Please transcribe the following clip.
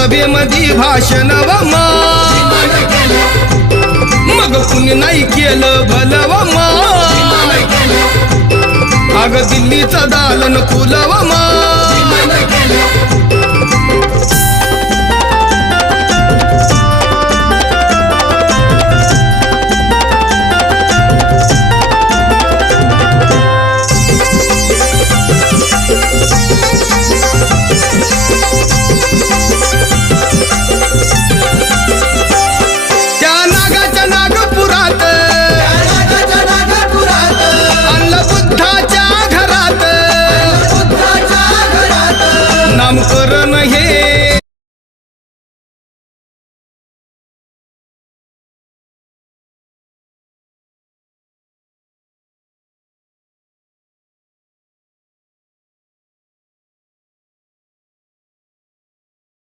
सभेमध्ये भाषण व माय, मग कुणी नाही केलं भलं व माय, अग दिल्लीचं दालन फुलं व माय.